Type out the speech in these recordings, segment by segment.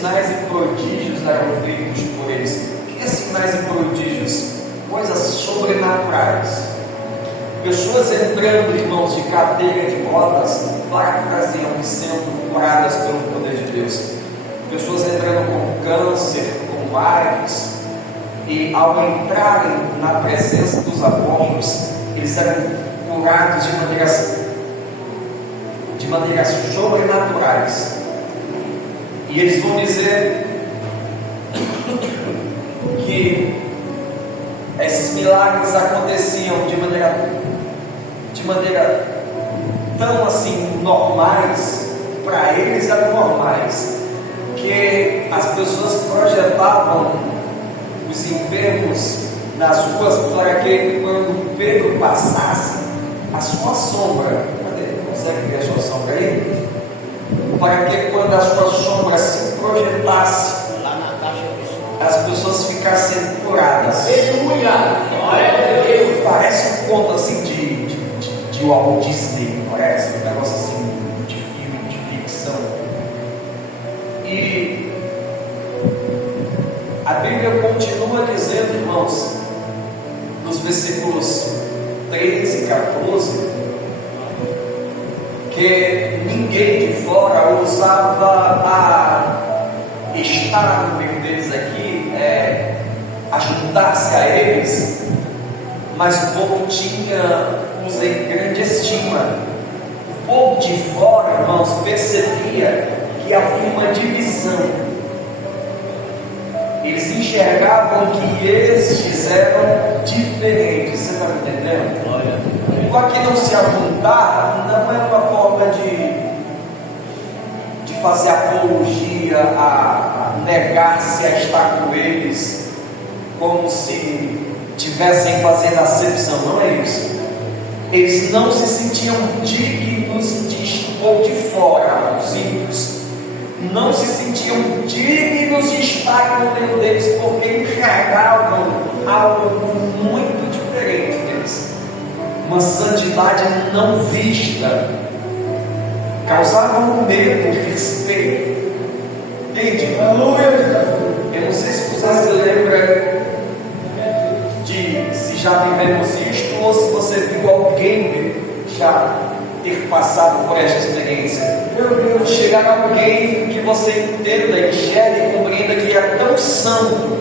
sinais e prodígios eram feitos por eles. O que é sinais e prodígios? Coisas sobrenaturais. Pessoas entrando, irmãos, de cadeira de rodas, parafraseando e sendo curadas pelo poder de Deus. Pessoas entrando com câncer, com AIDS, e ao entrarem na presença dos apóstolos, eles eram curados de maneiras sobrenaturais. E eles vão dizer que esses milagres aconteciam de maneira tão assim normais, para eles eram normais, que as pessoas projetavam os enfermos nas ruas para que quando Pedro passasse, a sua sombra, consegue ver a sua sombra aí? Para que quando a sua sombra se projetasse, as pessoas ficassem curadas. Parece um conto assim de Walt Disney, parece um negócio assim de filme, de ficção. E a Bíblia continua dizendo, irmãos, nos versículos 13 e 14, que ninguém de fora ousava estar no meio deles aqui, ajuntar-se a eles, mas o povo tinha-os em grande estima. O povo de fora, irmãos, percebia que havia uma divisão. Eles enxergavam que estes eram diferentes. Você está me entendendo? O aqui não se ajuntar não é uma forma de fazer apologia, a negar-se a estar com eles, como se tivessem fazendo acepção. Não é isso. Eles não se sentiam dignos de expor de fora, os ímpios não se sentiam dignos de estar no meio deles, porque enxergavam algo muito diferente deles, uma santidade não vista, causavam medo, respeito. Entende? Eu não sei se você se lembra de se já vivemos isto ou se você viu alguém já ter passado por esta experiência. Chegar alguém que você entenda, enxergue e compreenda que é tão santo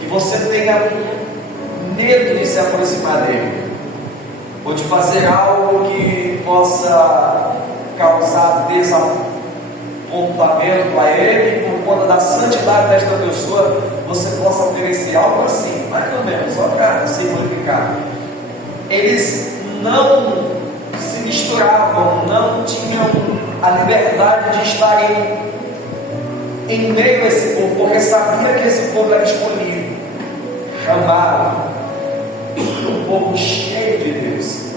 que você tenha medo de se aproximar dele, ou de fazer algo que possa causar desapontamento a ele, por conta da santidade desta pessoa, você possa ter esse algo assim, mais ou menos, só para simplificar. Eles não se misturavam, não tinham a liberdade de estarem em meio a esse povo, porque sabia que esse povo era escolhido, chamado, um povo cheio de Deus.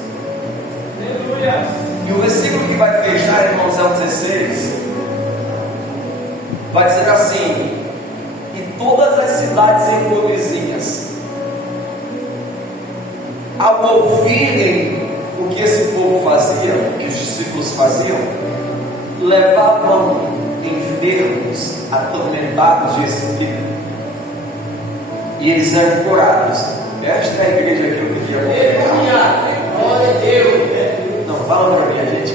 Aleluia. E o versículo que vai fechar, irmãos, é o 16, vai dizer assim: e todas as cidades circunvizinhas, ao ouvirem o que esse povo fazia, o que os discípulos faziam, levavam enfermos, atormentados de espírito, e eles eram curados. Esta é a igreja que eu queria colocar. Glória a Deus. Não, fala para mim, a gente.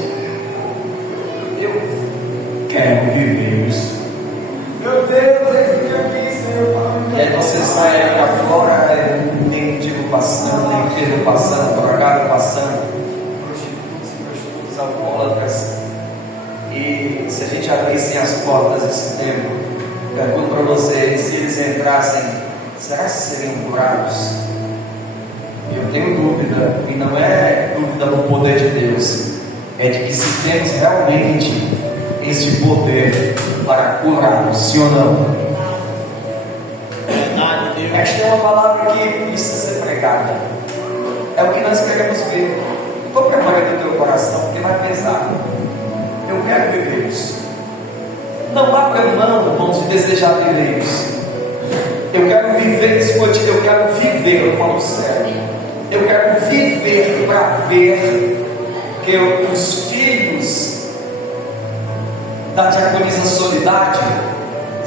Eu quero viver isso. Meu Deus, eu aqui, Senhor. E aí você sai para fora, mendigo passando, enfermo passando, drogado passando, prostitutos, alcoólatras. E se a gente abrisse as portas desse templo, pergunto para vocês, se eles entrassem, será que seriam curados? Eu tenho dúvida, e não é dúvida do poder de Deus, é de que se temos realmente esse poder para curá-los, sim ou não? Esta é uma palavra que precisa ser pregada, é o que nós queremos ver. Estou preparando o teu coração, porque vai pesar. Eu quero viver isso. Não abra mão, irmãos, de desejar viver isso. Eu quero viver esse cotidiano, eu quero viver, eu falo sério. Eu quero viver para ver que os filhos da Diaconisa Solidária,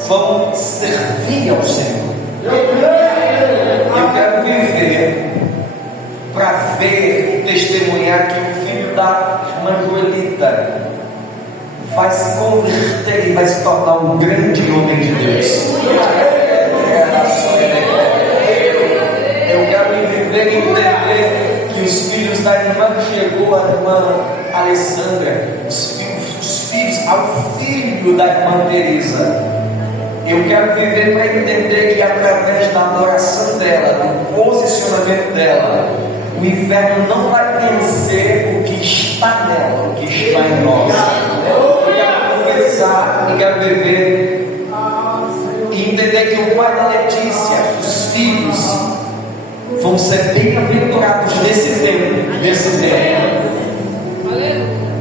vão servir ao Senhor. Eu quero viver para ver, testemunhar que o filho da irmã Joelita vai se converter e vai se tornar um grande homem de Deus. Eu quero viver e entender que os filhos da irmã que chegou, a irmã Alessandra, os filhos ao filho da irmã Teresa. Eu quero viver para entender que através da adoração dela, do posicionamento dela, o inferno não vai vencer o que está nela, o que está em nós. Eu quero confessar e quero viver e entender que o pai da Letícia, os filhos, vão ser bem-aventurados nesse tempo.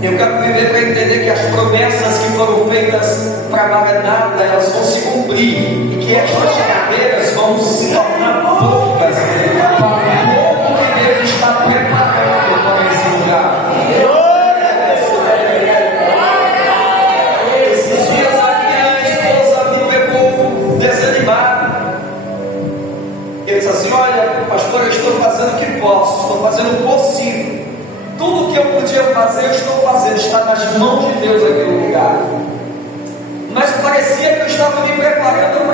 Eu quero viver para entender que as promessas que foram feitas para Maranata, elas vão se cumprir, e que estas cadeiras vão se tornar poucas para o povo que Deus está preparando para esse lugar. Esses dias aqui a esposa me pegou desanimada. Eu disse assim: olha, pastor, eu estou fazendo o que posso, estou fazendo o possível. Tudo que eu podia fazer, eu estou fazendo. Está nas mãos de Deus aquele lugar. Mas parecia que eu estava me preparando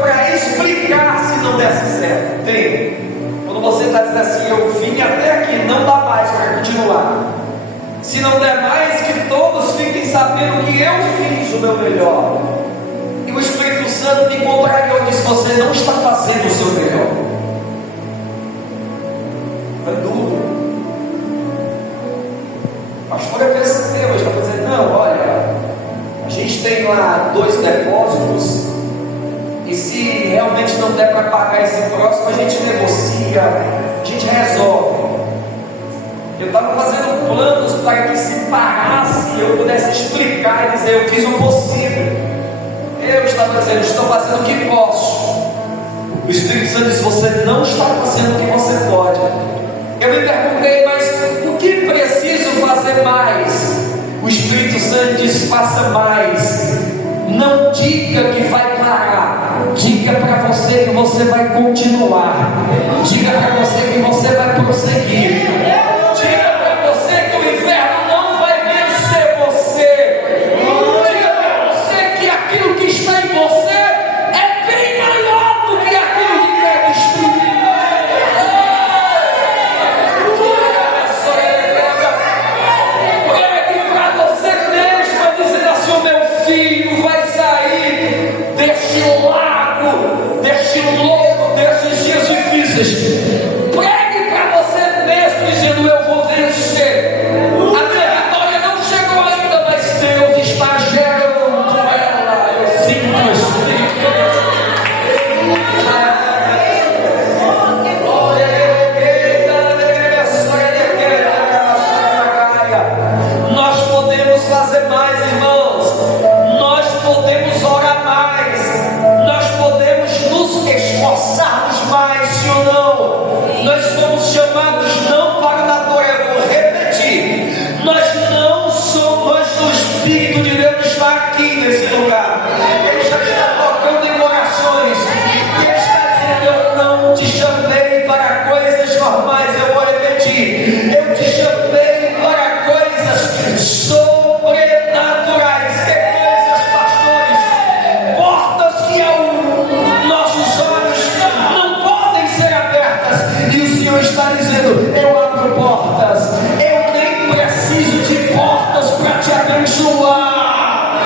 para explicar se não desse certo. Tem. Quando você está dizendo assim: eu vim até aqui, não dá mais para continuar. Se não der mais, que todos fiquem sabendo que eu fiz o meu melhor. E o Espírito Santo me contrariou e disse: você não está fazendo o seu melhor. É duro. Pastor, eu percebi, eu estava dizendo: não, olha, a gente tem lá 2 depósitos, e se realmente não der para pagar esse próximo, a gente negocia, a gente resolve. Eu estava fazendo planos para que se parasse, eu pudesse explicar e dizer: eu fiz o possível. Eu estava dizendo: estou fazendo o que posso. O Espírito Santo disse: você não está fazendo o que você pode. Eu me perguntei: mas o que preciso fazer mais? O Espírito Santo diz: faça mais. Não diga que vai parar, diga para você que você vai continuar, diga para você que você vai prosseguir, diga para você que o inferno não vai vencer você, diga para você que aquilo que está em você é bem maior do que aquilo que quer destruir. Filho vai sair deste lago, deste lodo, desses dias difíceis. Pregue para você mesmo, dizendo: eu vou vencer. A minha vitória não chegou ainda, mas Deus está gerando ela. Eu sinto o Espírito. Nós podemos fazer mais, irmãos. Nós podemos orar mais, nós podemos nos esforçarmos mais, sim ou não? Nós fomos chamados não para da dor, eu vou repetir, nós não somos, o Espírito de Deus está aqui nesse lugar, Ele já está tocando em corações, e Ele está dizendo: eu não te chamei para coisas normais, eu vou repetir, eu te chamei para coisas sobrenaturais. Está dizendo: eu abro portas, eu nem preciso de portas para te abençoar.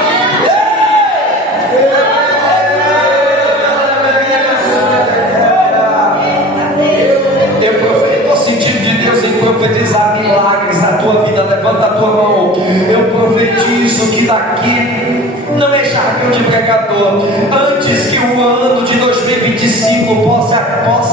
Eu estou sentindo de Deus em profetizar milagres na tua vida. Levanta a tua mão. Eu profetizo que daqui não é jargão de pregador, antes que o ano de 2025 possa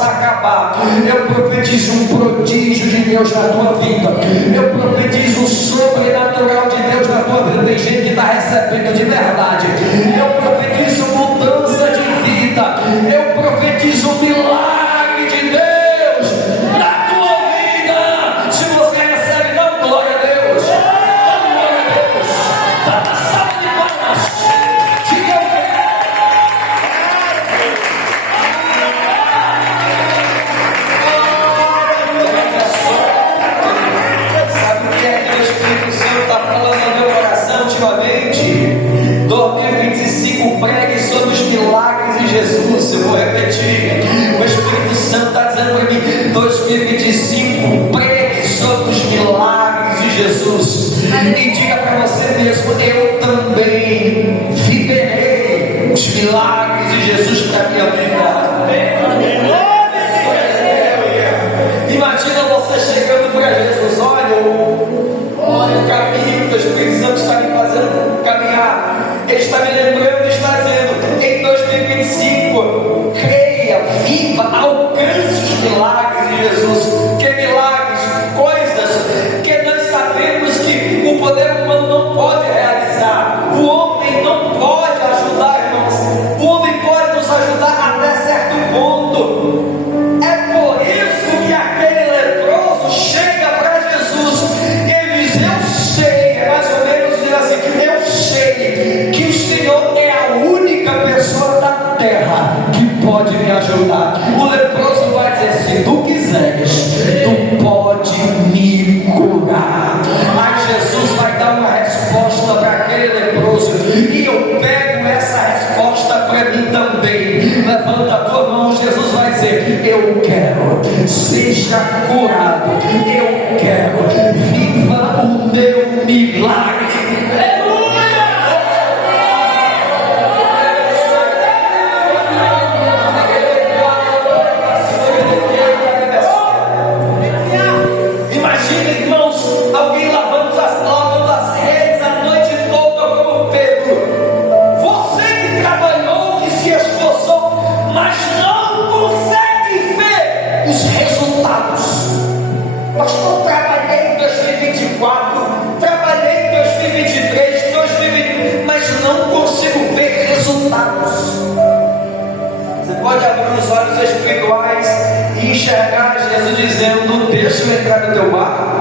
acabar, eu profetizo um prodígio de Deus na tua vida, eu profetizo o sobrenatural de Deus na tua vida. Tem gente que está recebendo de verdade. Eu profetizo mudança de vida, eu profetizo um milagre de Deus na tua vida. Se você recebe, dá glória a Deus, dá glória a Deus, dá 20:5, pregue sobre os milagres de Jesus e diga para você mesmo: eu também viverei os milagres de Jesus para a minha vida. Imagina você chegando para Jesus: olha o caminho que o Espírito Santo está me fazendo caminhar. Ele está me lembrando e está dizendo: em 2025, creia, viva, alcance os milagres de Jesus. Que milagres, coisas que nós sabemos que o poder humano não pode realizar, o homem não pode ajudar, irmãos. O homem pode nos ajudar até certo ponto. É por isso que aquele leproso chega para Jesus e diz: eu sei, é mais ou menos dizer assim: eu sei que o Senhor é a única pessoa da terra que pode me ajudar. O leproso vai dizer: se tu quiseres, tu pode me curar. Mas Jesus vai dar uma resposta para aquele leproso, e eu pego essa resposta para mim também. Levanta a tua mão. Jesus vai dizer: eu quero, seja curado, eu quero, viva o meu milagre. Imagina, irmãos, alguém lavando as redes a noite toda como Pedro. Você que trabalhou, que se esforçou, mas não consegue ver os resultados. Pastor, trabalhei em 2024, trabalhei em 2023, 2020, mas não consigo ver resultados. Você pode abrir os olhos espirituais e enxergar Jesus dizendo: deixa eu entrar no teu barco.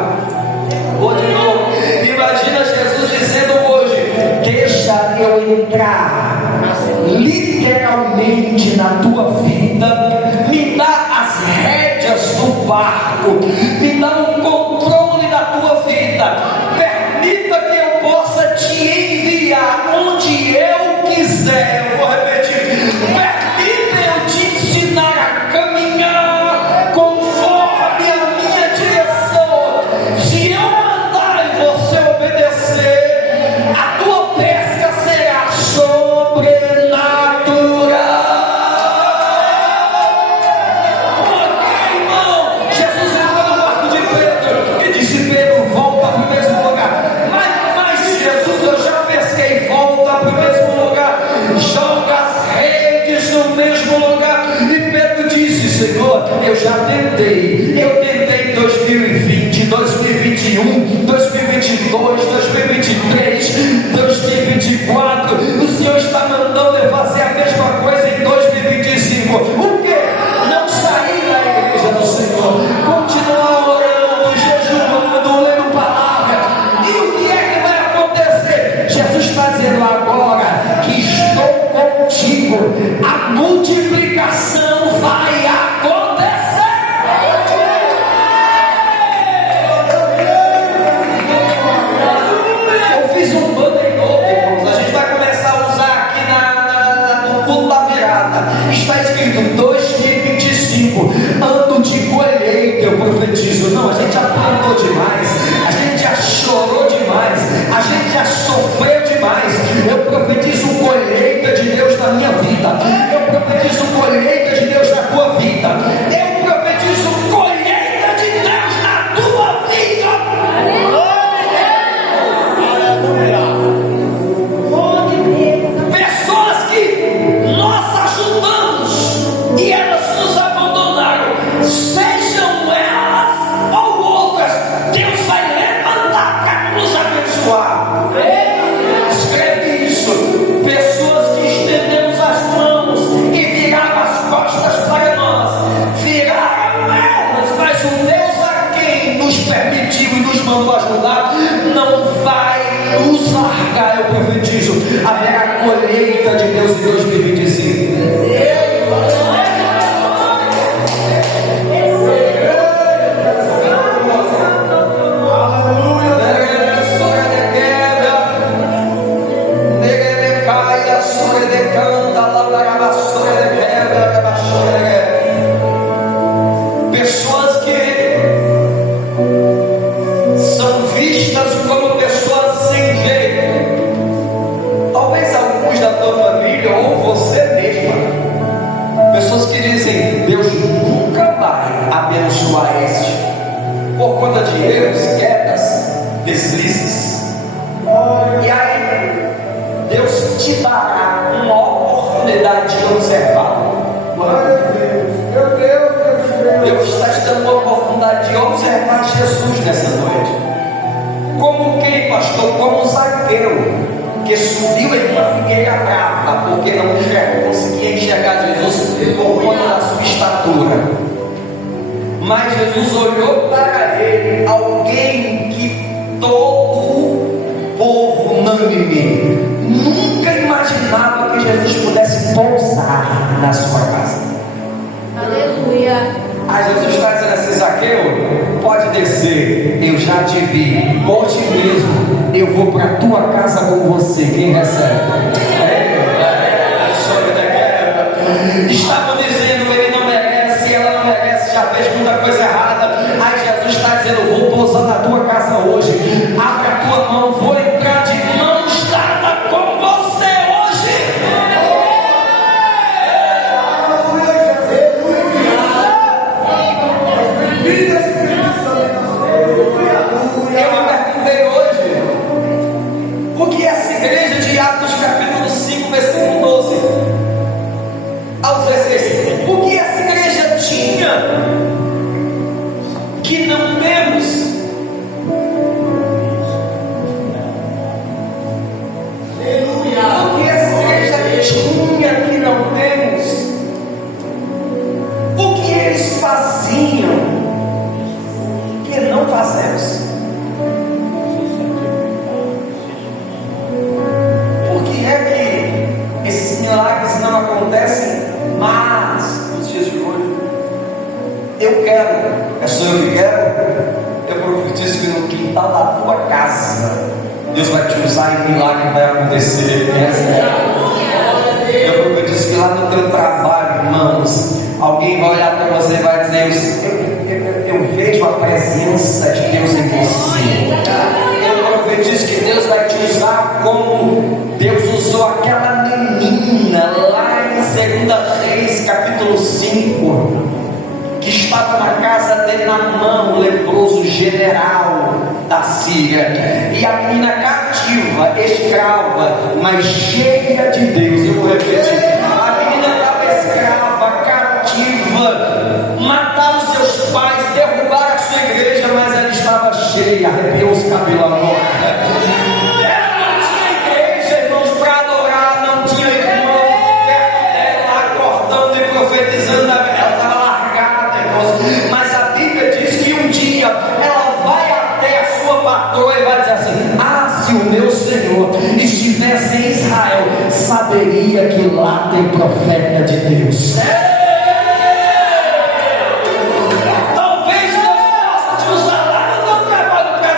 Ou de novo, imagina Jesus dizendo hoje: deixa eu entrar literalmente na tua vida, me dá as rédeas do barco, me dá o controle da tua vida, permita que eu possa te enviar onde eu quiser. Eu vou repetir: permita eu te ensinar a caminhar conforme a minha direção. Se eu andar e você obedecer, a tua pesca será sobrenatural. Ok, irmão? Jesus entrou no barco de Pedro e disse: Pedro, volta para o mesmo lugar. Mas Jesus, eu já pesquei. Volta para o mesmo lugar, joga as redes no mesmo lugar. E Pedro disse: Senhor, eu já tentei. Eu tentei em 2020, 2021, 2022, 2023, 2024. O Senhor está mandando eu fazer a mesma coisa em 2025. O que? Não sair da igreja do Senhor, continuar orando, jejuando, lendo palavra. E o que é que vai acontecer? Jesus está dizendo: agora que estou contigo, a multiplicação vai acontecer. Eu fiz um banner novo, irmãos. A gente vai começar a usar aqui no culto da virada. Está escrito 2025, ano de colheita. Eu profetizo. Não, a gente já plantou demais, a gente já chorou demais, a gente já sofreu demais. Eu profetizo colheita de Deus na minha vida. Eu profetizo colheita de Deus na tua vida. Eu profetizo colheita de Deus na tua vida. Pessoas que nós ajudamos e elas nos abandonaram, sejam elas ou outras, Deus vai levantar para nos abençoar. Escreve isso: pessoas que estendemos as mãos e viraram as costas para nós, viraram elas, mas o Deus a quem nos permitiu e nos mandou ajudar não vai nos largar. Eu profetizo: haverá colheita de Deus em 2025. Pessoas que conta de erros, quedas, deslizes. E aí, Deus te dará uma oportunidade de observar. Deus está te dando uma oportunidade de observar Jesus nessa noite. Como quem, pastor? Como Zaqueu, que subiu em uma figueira brava, porque não conseguia enxergar Jesus por conta da sua estatura. Mas Jesus olhou para ele, alguém que todo o povo unânime nunca imaginava que Jesus pudesse pousar na sua casa. Aleluia. Jesus está dizendo assim: Zaqueu, pode descer, eu já te vi, hoje mesmo eu vou para a tua casa com você. Quem recebe? Estavam dizendo, ele não merece, ela não merece, já fez muita coisa errada. Aí Jesus está dizendo: vou pousar na tua casa hoje, abre a tua mão, vou entrar de mãos dadas com você hoje. Eu me perguntei hoje, o que essa igreja de Atos capítulo 5, versículo 12 ao 16, o que essa igreja tinha que não temos? O que essa igreja tinha que não temos? O que eles faziam que não fazemos? Por que é que esses milagres não acontecem mais nos dias de hoje? Eu quero, é só eu que quero. Eu profetizo que no quintal da tua casa Deus vai te usar e milagre vai acontecer. Eu profetizo que lá no teu trabalho, irmãos, alguém vai olhar para você e vai dizer: eu vejo a presença de Deus em você. Eu profetizo que Deus vai te usar como Deus usou aquela menina lá em 2 Reis capítulo 5, que estava na casa dele, na mão, o leproso general da Síria, e a menina cativa, escrava, mas cheia de Deus. Eu vou repetir: a menina estava escrava, cativa, mataram seus pais, derrubaram a sua igreja, mas ela estava cheia, arrepiou os cabelos agora. Ela não tinha igreja, irmãos, para adorar, não tinha irmão perto dela, acordando e profetizando. Ela estava largada, irmãos, mas a Bíblia diz que um dia ela vai até a sua patroa e vai dizer assim: ah, se o meu Senhor estivesse em Israel, saberia que lá tem profeta de Deus. Talvez Deus possa te usar lá no teu trabalho para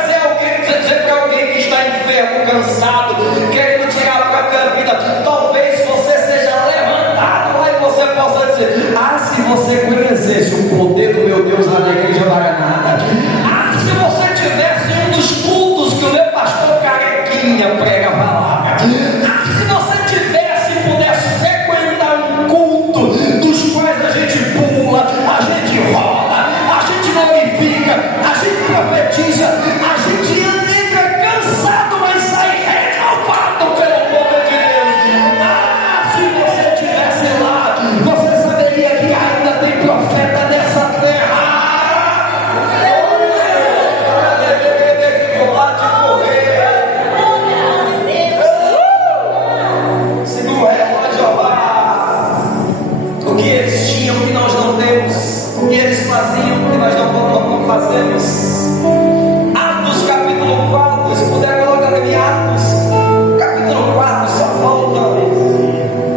dizer para alguém que está enfermo, cansado, querendo tirar a própria vida. Talvez você seja levantado lá e você possa dizer: ah, se você conhecesse o poder do meu Deus lá na igreja Maranata, ah, se você tivesse um dos cultos que o meu pastor Carequinha prega a palavra, ah, se você tivesse e pudesse frequentar um culto dos quais a gente pula, a gente roda, a gente glorifica, a gente profetiza, a gente entra cansado, mas sai renovado pelo poder de Deus. Ah, se você estivesse lá, você saberia que ainda tem profeta nessa terra. Segura o relógio lá. O que eles tinham que nós não temos, o que eles faziam que nós não fazemos. Atos capítulo 4, se puder colocar aqui Atos capítulo 4, só volta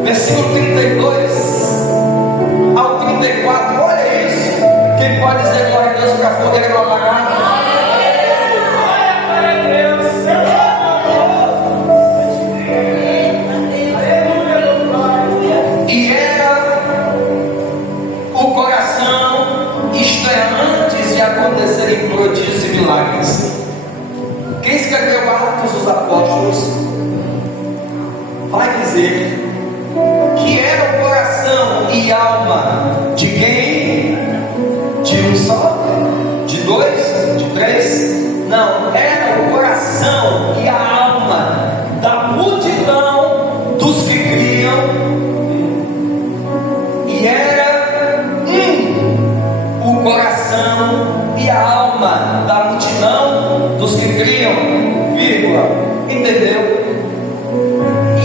versículo 32 ao 34. Olha isso. Quem pode dizer glória a Deus para poder glorificar? E era o coração, isto é, antes de acontecerem prodígios e milagres. Quem escreveu Atos dos Apóstolos vai dizer que era o coração e alma de quem? De um só? De dois? De 3. Não, era o coração e a alma da multidão dos que criam, e era o coração e a alma da multidão dos que criam, vírgula, entendeu?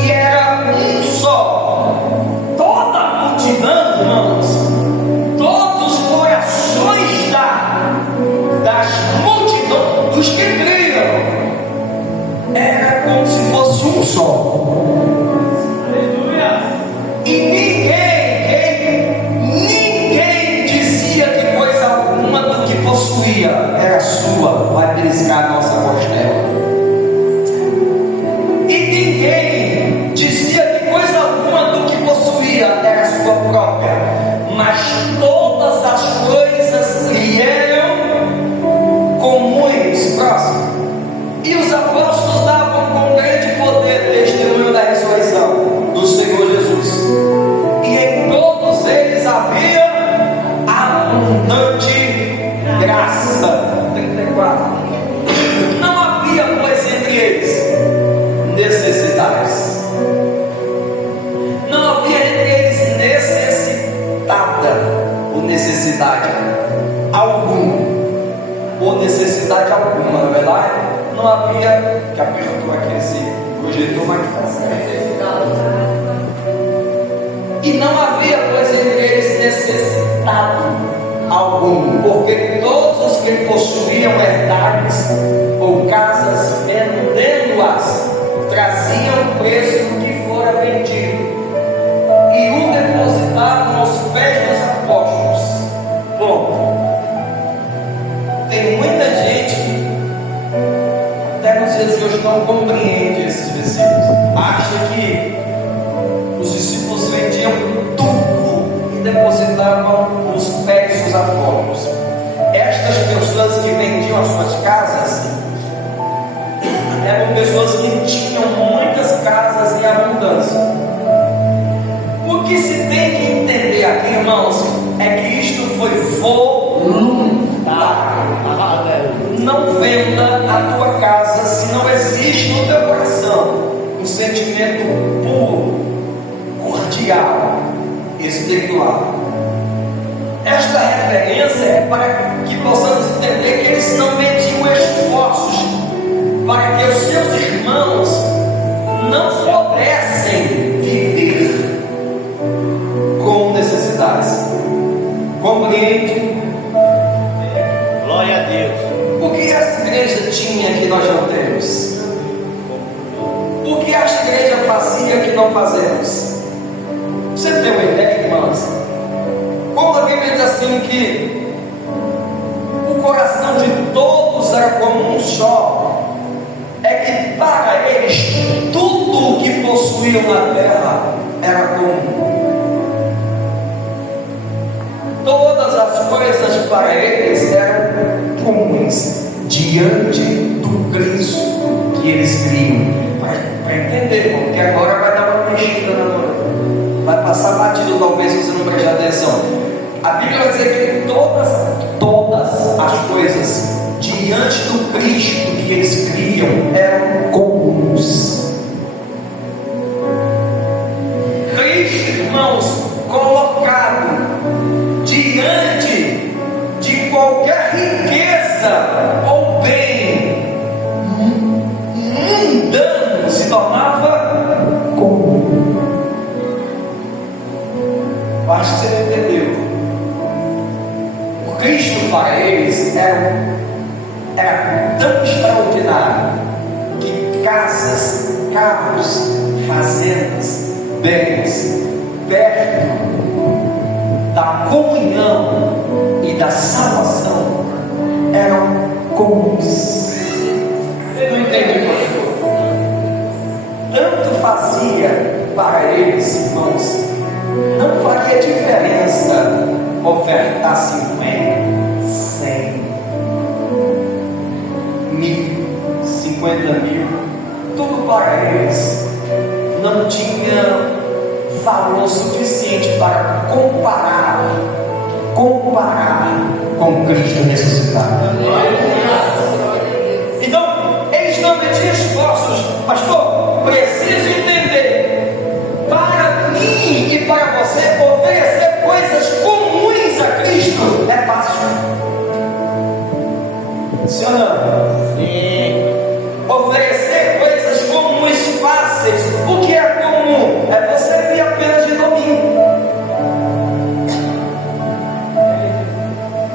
E era um só, toda a multidão, irmãos, todos os corações das multidões dos que criam, era como se fosse um só. E ninguém dizia que coisa alguma do que possuía era sua, vai beliscar a nossa costela. E ninguém dizia que coisa alguma do que possuía era sua própria, mas todas as coisas lhe eram comuns. Próximo. E os apóstolos davam com grande poder testemunho da ressurreição do Senhor Jesus. E em todos eles havia abundante graça. 34. Não havia, pois, entre eles necessidades. Não havia entre eles necessitada ou necessidade alguma. Ou necessidade alguma, não é verdade? Não havia, que apertou aqui esse projetor, mas está certo. E não havia, pois, entre eles necessitado algum, porque todos os que possuíam herdades ou casas, vendendo-as, traziam o preço do que fora vendido e o depositavam aos pés dos apóstolos. Bom, tem muita gente que até nos dias de hoje não compreende esses versículos, acha que os discípulos vendiam tudo e depositavam os pés dos apóstolos. Estas pessoas que vendiam as suas casas eram pessoas que tinham muitas casas em abundância. O que se tem que entender aqui, irmãos, é que isto foi voluntário. Não venda a tua casa se não existe no teu coração um sentimento puro, cordial, espiritual. Esta referência é para que possamos entender que eles não mediam esforços para que os seus irmãos não pudessem viver com necessidades. Compreende? Glória a Deus. O que essa igreja tinha que nós não temos? O que esta igreja fazia que não fazemos? Você tem uma ideia, irmãos? Como a Bíblia diz assim que o coração de todos era como um só, é que para eles tudo o que possuíam na terra era comum. Todas as coisas para eles eram comuns diante do Cristo que eles criam. Para entender, porque agora vai dar uma mexida na mão, vai passar batido talvez se você não prestar atenção. A Bíblia vai dizer que todas as coisas diante do Cristo que eles criam eram comuns. Cristo, irmãos, colocado diante de qualquer riqueza ou bem mundano se tornava comum. Eu acho que você não entendeu. O Cristo para eles era tão extraordinário que casas, carros, fazendas, bens, perto da comunhão e da salvação eram comuns. Você não entende, pastor? Tanto fazia para eles, irmãos, não faria diferença ofertar 50, 100, 1000, 50 mil, tudo para eles não tinha valor suficiente para comparar com Cristo ressuscitado. Sim ou não? Sim. Oferecer coisas comuns fáceis. O que é comum? É você vir apenas de domingo.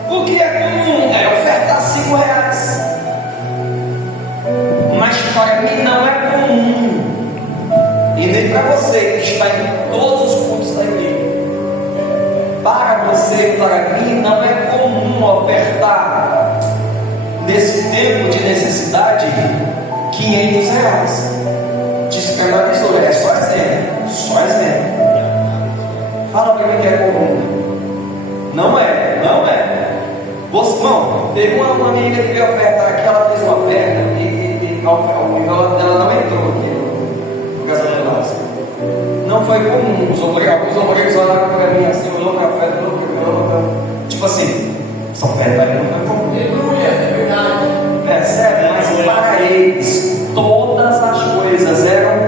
O que é comum? É ofertar R$5. Mas para mim não é comum, e nem para você que está em todos os cultos da igreja. Para você e para mim não é comum ofertar nesse tempo de necessidade R$500. Diz que agora é só exemplo. Só exemplo. Fala para mim que é comum. Não é, não é. Você, não, teve uma menina que veio ofertar aqui, ela fez uma oferta e ela não entrou aqui no casamento. Não foi comum. Os obreiros olharam para mim assim, olhou para a oferta, olhou para mim. Tipo assim, essa oferta aí não foi comum. É verdade. É sério, mas para eles todas as coisas eram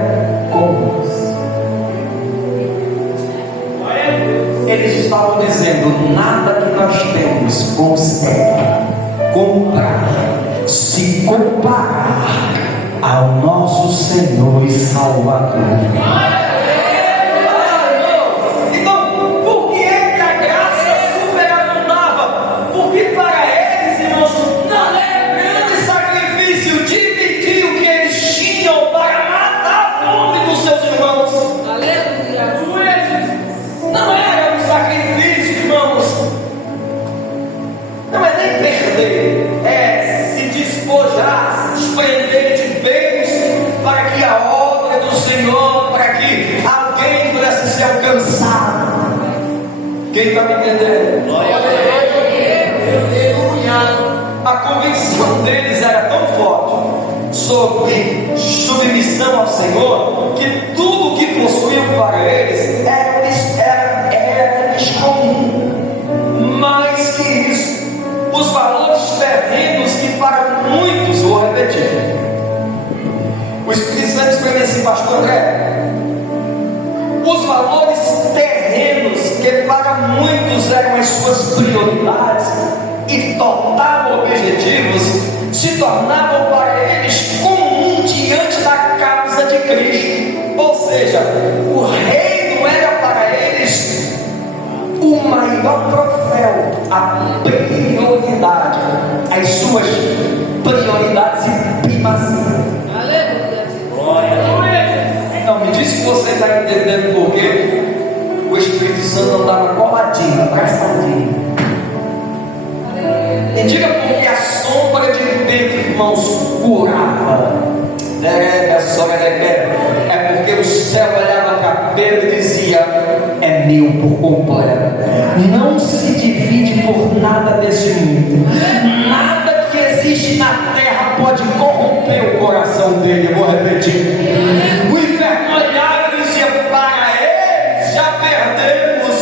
comuns. Eles estavam dizendo: nada que nós temos consegue comprar, se comparar ao nosso Senhor e Salvador. Então, por que é que a graça superabundava? Porque para eles, irmãos, não era grande sacrifício dividir o que eles tinham para matar a fome dos seus irmãos. Aleluia. Não era um sacrifício, irmãos. Não é nem perder, é se despojar, se desprender de bens para que a obra do Senhor, para que alguém pudesse ser alcançado. Quem está me entendendo? Glória a Deus. A convicção deles era tão forte sobre submissão ao Senhor que tudo que possuíam para eles era comum. Mais que isso, os valores terrenos que para muitos, vou repetir, o Espírito Santo exprime assim, pastor André, os valores terrenos que para muitos eram as suas prioridades e tornavam objetivos, se tornavam para eles comum diante da causa de Cristo. Ou seja, o reino era para eles o maior troféu, a prioridade, as suas prioridades e primazia. Aleluia. Glória a Deus. Então me diz que você está entendendo por que o Espírito Santo andava coladinho, abraçadinho. E diga porque a sombra de Pedro, irmãos, curava. É porque o céu olhava para Pedro e dizia: é meu por completo. Não se divide por nada desse mundo. Nada que existe na terra pode corromper o coração dele. Eu vou repetir. O inferno olhava e dizia: para eles já perdemos.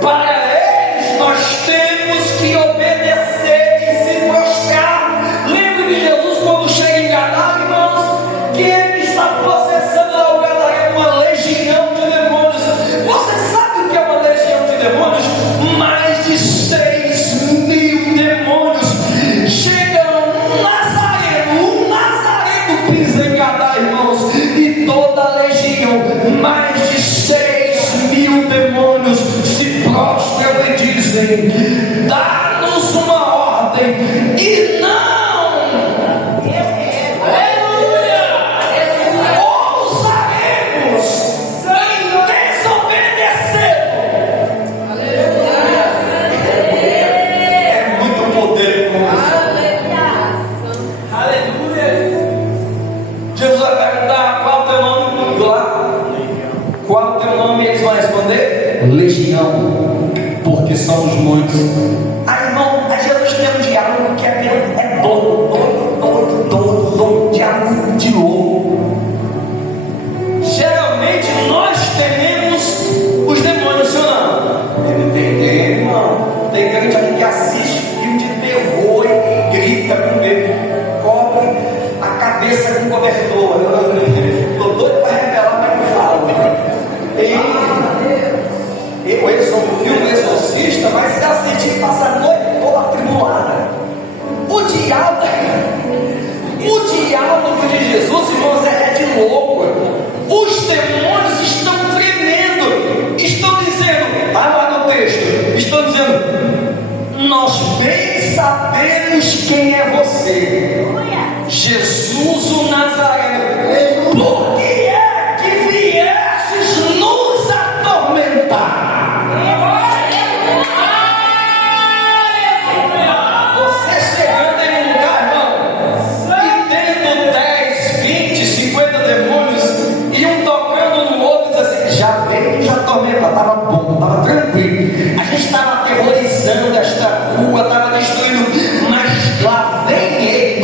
Para eles nós temos que obedecer e se prostrar. Lembre de Jesus quando chega em Gadara, irmãos, que ele está processando lá o Gadareno uma legião de demônios. Você sabe o que é uma legião de demônios? Mais de 6.000 demônios chegam um Nazareno pisa em Gadara, irmãos, e toda a legião, mais de 6.000 demônios se prostram e dizem: dá-nos uma ordem e não ousaremos em desobedecer. É muito poder, irmãos. Aleluia. Jesus vai perguntar: qual é o teu nome? Lá. Qual é o teu nome? E eles vão responder: Legião, porque somos muitos. Aí, irmão, a Jesus tem um diálogo que é doido, diálogo de louco. Geralmente nós tememos os demônios, senhor não? Deve entender, irmão. Tem crente aqui que assiste filme de terror e grita com medo, cobre a cabeça com cobertor. Estou doido para revelar, mas não falo. Eu sou um filme exorcista, mas se assistir, passa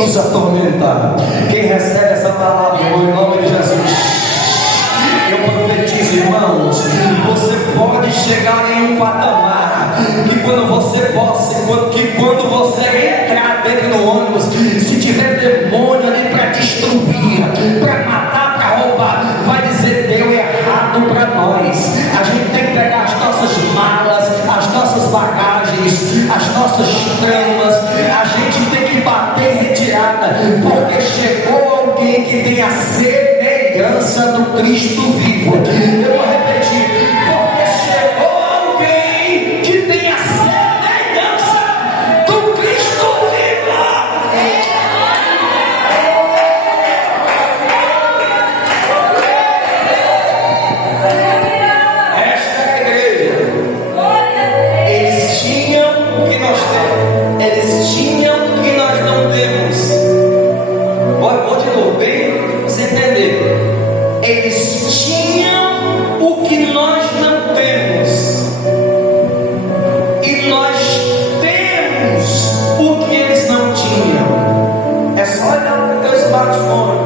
nos atormenta. Quem recebe essa palavra, irmão, em nome de Jesus, eu profetizo, irmãos, você pode chegar em um patamar que quando você entrar dentro do ônibus, se tiver demônio ali para destruir, para matar, para roubar, vai dizer: deu errado para nós. A gente tem que pegar as nossas malas, as nossas bagagens, as nossas tramas, a gente tem que bater em retirada, porque chegou alguém que tem a semelhança do Cristo vivo. Eu vou repetir: porque chegou alguém que tem a semelhança do Cristo vivo. Esta é a igreja. Eles tinham o que nós temos, eles tinham o que nós não temos. Vou de novo, bem para você entender. Eles tinham o que nós não temos, e nós temos o que eles não tinham. É só olhar para o teu smartphone,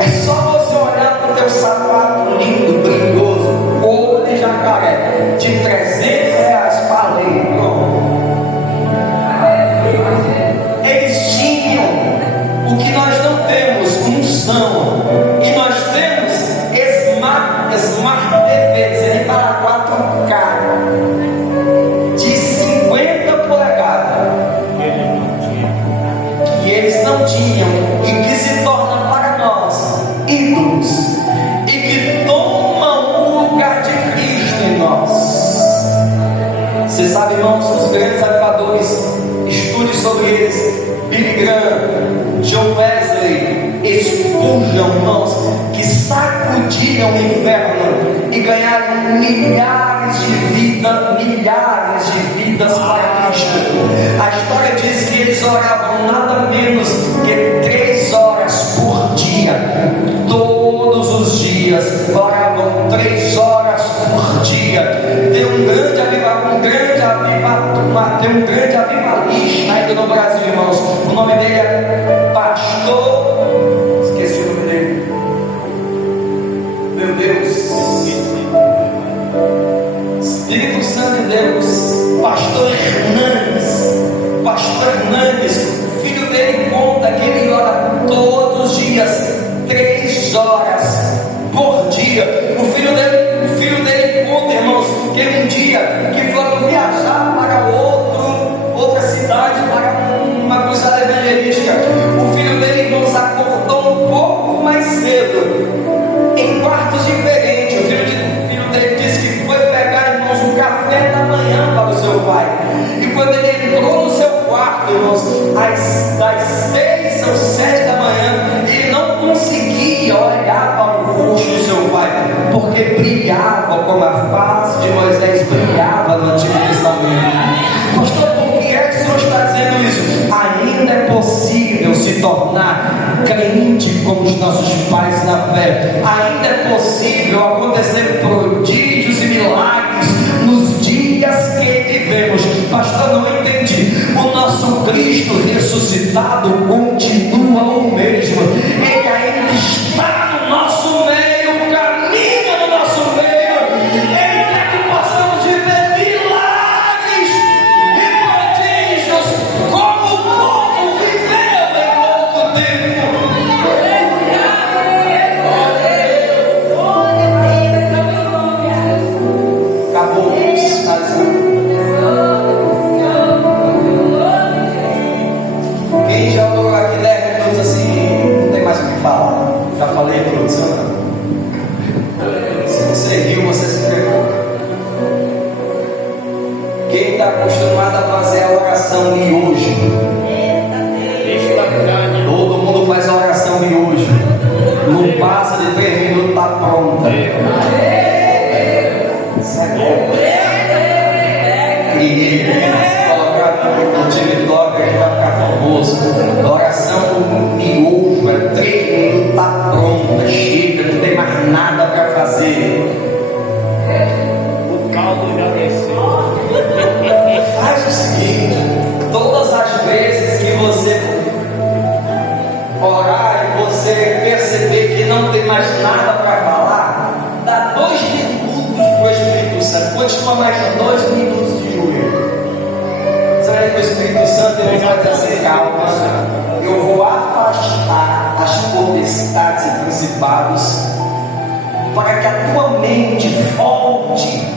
é só você olhar para o teu sapato lindo, brilhoso, couro de jacaré, de R$300. Falei, pronto. Eles tinham o que nós não temos, unção, e nós temos Smart TV, ele para 4K de 50 polegadas, que eles não tinham, e que se torna para nós ídolos, e que tomam o lugar de Cristo em nós. Você sabe, irmãos, os grandes avivadores, estude sobre eles: Billy Graham, John Wesley, Spurgeon, irmãos, que sacudiram o inferno e ganharam milhares de vidas para Cristo. A história diz que eles oravam nada menos que 3 horas por dia, todos os dias oravam 3 horas por dia. Tem um grande avivalista ainda no Brasil, irmãos. O nome dele é Pastor, esqueci o nome dele, meu Deus, Espírito Santo de Deus, Pastor Hernandes. O filho dele conta que ele ora todos os dias 3 horas por dia. O filho dele conta, irmãos, que um dia que foram viajar para outra cidade, para uma cruzada evangelística, o filho dele, irmãos, acordou um pouco mais cedo, em quartos diferentes. O filho dele disse que foi pegar, irmãos, um café da manhã para o seu pai. E quando ele entrou no seu quarto, irmãos, das 6 ou 7 da manhã, ele não conseguia olhar para o rosto do seu pai, porque brilhava como a face de Moisés brilhava no Antigo Testamento. Pastor, por que é que o Senhor está dizendo isso? Ainda é possível se tornar crente como os nossos pais na fé. Ainda é possível acontecer prodígios e milagres nos dias que vivemos. Pastor, não entendi. O nosso Cristo ressuscitado continua o mesmo. Ele ainda está no nosso meio, caminha no nosso meio. Ele quer que possamos viver milagres e prodígios como o povo viveu em outro tempo. Acabou, finalizando. Quem já orou aqui 10 minutos assim, orar e você perceber que não tem mais nada para falar, dá 2 minutos para o Espírito Santo. Continua mais 2 minutos de joelho. Sabe que o Espírito Santo ele vai dizer: calma, eu vou afastar as potestades e principados para que a tua mente volte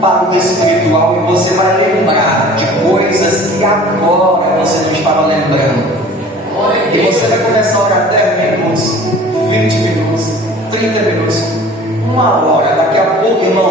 para o espiritual e você vai lembrar de coisas que agora você não estava lembrando. E você vai começar a orar 10 minutos, 20 minutos, 30 minutos, 1 hora. Daqui a pouco, irmão,